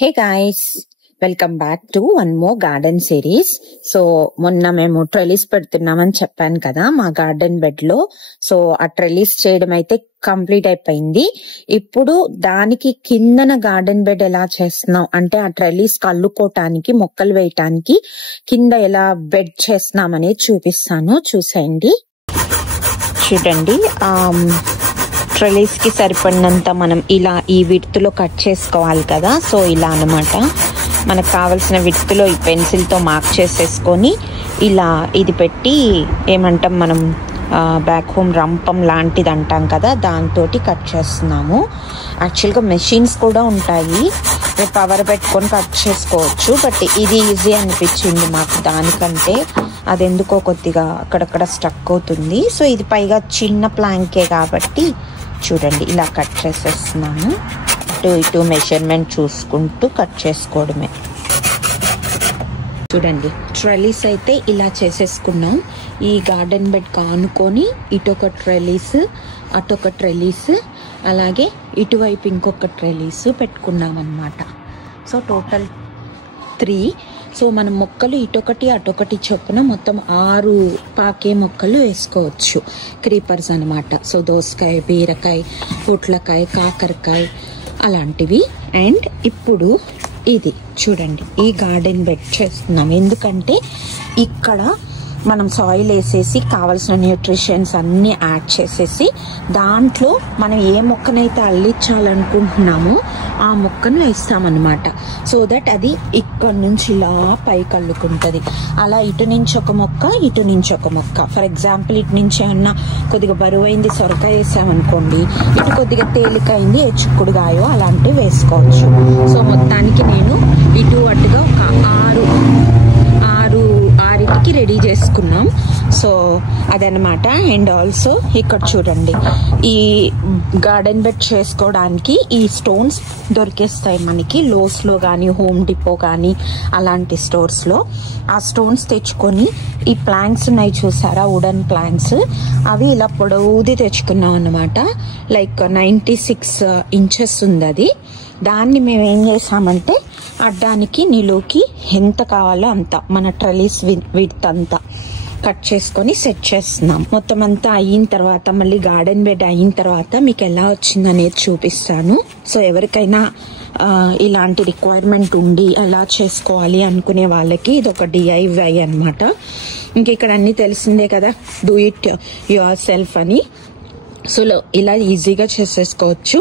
Hey guys, welcome back to one more garden series. So మొన్న మేము trellis పెడుతున్నామని చెప్పాను కదా మా గార్డెన్ బెడ్ లో. సో ఆ ట్రెలిస్ చేయడం అయితే కంప్లీట్ అయిపోయింది. ఇప్పుడు దానికి కిందన గార్డెన్ బెడ్ ఎలా చేస్తున్నాం అంటే ఆ ట్రెలిస్ కల్లుకోవటానికి మొక్కలు వేయటానికి కింద ఎలా బెడ్ చేస్తున్నాం అనేది చూపిస్తాను, చూసేయండి. చూడండి, ట్రెలిస్ కి సరిపడినంత మనం ఇలా ఈ విడ్త్లో కట్ చేసుకోవాలి కదా. సో ఇలా అన్నమాట, మనకు కావాల్సిన విడ్త్లో ఈ పెన్సిల్తో మార్క్ చేసేసుకొని ఇలా ఇది పెట్టి ఏమంటాం మనం బ్యాక్ హోమ్ రంపం లాంటిది అంటాం కదా, దాంతో కట్ చేస్తున్నాము. యాక్చువల్గా మెషిన్స్ కూడా ఉంటాయి, పవర్ పెట్టుకొని కట్ చేసుకోవచ్చు. బట్ ఇది ఈజీ అనిపించింది మాకు దానికంటే. అది ఎందుకో కొద్దిగా అక్కడక్కడ స్టక్ అవుతుంది. సో ఇది పైగా చిన్న ప్లాంకే కాబట్టి చూడండి ఇలా కట్ చేసేస్తున్నాను. ఇటు మెజర్మెంట్ చూసుకుంటూ కట్ చేసుకోవడమే. చూడండి, ట్రెలిస్ అయితే ఇలా చేసేసుకున్నాం. ఈ గార్డెన్ బెడ్ కానుకొని ఇటొక ట్రెలిస్, అటొక ట్రెలిస్, అలాగే ఇటువైపు ఇంకొక ట్రెలిస్ పెట్టుకున్నాం అన్నమాట. So total 3. సో మనం మొక్కలు ఇటొకటి అటొకటి చొప్పున మొత్తం 6 పాకే మొక్కలు వేసుకోవచ్చు. క్రీపర్స్ అనమాట. సో దోసకాయ, బీరకాయ, పొట్లకాయ, కాకరకాయ అలాంటివి. అండ్ ఇప్పుడు ఇది చూడండి, ఈ గార్డెన్ బెడ్ చేస్తున్నాం. ఎందుకంటే ఇక్కడ మనం సాయిల్ వేసేసి కావాల్సిన న్యూట్రిషన్స్ అన్నీ యాడ్ చేసేసి దాంట్లో మనం ఏ మొక్కనైతే అల్లించాలనుకుంటున్నామో ఆ మొక్కను వేస్తామన్నమాట. సో దట్ అది ఇక్కడ నుంచి ఇలా పైకి అల్లుకుంటుంది. అలా ఇటు నుంచి ఒక మొక్క, ఇటు నుంచి ఒక మొక్క. ఫర్ ఎగ్జాంపుల్ ఇటు నుంచి ఏమన్నా కొద్దిగా బరువైంది సొరకాయ వేసామనుకోండి, ఇటు కొద్దిగా తేలికైంది ఏ చిక్కుడుగాయో అలాంటివి వేసుకోవచ్చు. సో మొత్తానికి నేను ఇటు అటుగా ఒక 6కి రెడీ చేసుకున్నాం. సో అదనమాట. అండ్ ఆల్సో ఇక్కడ చూడండి, ఈ గార్డెన్ బెడ్ చేసుకోవడానికి ఈ స్టోన్స్ దొరికేస్తాయి మనకి లోస్లో కానీ, హోమ్ డిపో కానీ అలాంటి స్టోర్స్లో. ఆ స్టోన్స్ తెచ్చుకొని ఈ ప్లాంక్స్ ఉన్నాయి చూసారా, వుడెన్ ప్లాంక్స్, అవి ఇలా పొడవుది తెచ్చుకున్నాం అన్నమాట. లైక్ 96 ఇంచెస్ ఉంది అది. దాన్ని మేము ఏం చేసామంటే అడ్డానికి నిలువుకి ఎంత కావాలో అంత మన ట్రెలిస్ విడ్త్ అంతా కట్ చేసుకొని సెట్ చేస్తున్నాం. మొత్తం అంతా అయిన తర్వాత మళ్ళీ గార్డెన్ బెడ్ అయిన తర్వాత మీకు ఎలా వచ్చిందనేది చూపిస్తాను. సో ఎవరికైనా ఇలాంటి రిక్వైర్మెంట్ ఉండి ఎలా చేసుకోవాలి అనుకునే వాళ్ళకి ఇది ఒక DIY అనమాట. ఇంక ఇక్కడ అన్ని తెలిసిందే కదా, డూ ఇట్ యువర్ సెల్ఫ్ అని. సో ఇలా ఈజీగా చేసేసుకోవచ్చు.